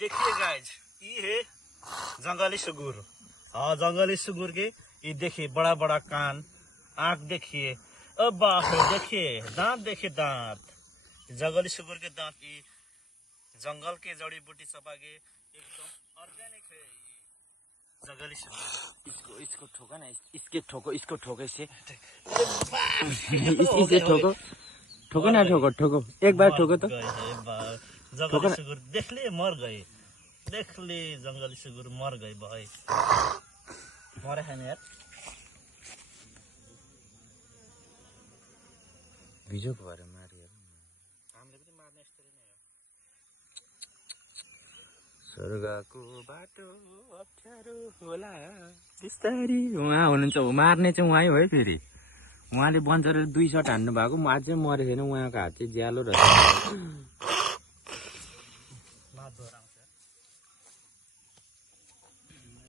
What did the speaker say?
देखिए गाइज, ये है जंगली सुगुर। हाँ, जंगली सुगुर के ये देखिए बड़ा बड़ा कान, आंख देखिए, अब बाप रे, देखिए दांत, देखिए दांत। जंगली सुगुर के दांत ये जंगल के जड़ी बूटी चबा के एकदम ऑर्गेनिक है ये जंगली सुगुर। इसको ठोका ना, इसको ठोको इससे। इसे ठोको ठोको ना, ठोको एक बार ठोको तो। जंगली सुगुर देख लिए मर गए, देख ले जंगली सुगुर मर गए भाई, मरे हैं यार। बिजोको भएर मारियो हामीले पनि मार्ने यस्तरी नै हो। स्वर्गको बाटो अप्ठ्यारो होला बिस्तारी। उहाँ हुनुहुन्छ, मार्ने चाहिँ उहाँ है फेरि। उहाँले बन्चर 2 सट हान्नु भएको, म अझै मरेको छैन। उहाँको हात चाहिँ ज्यालो रहेछ।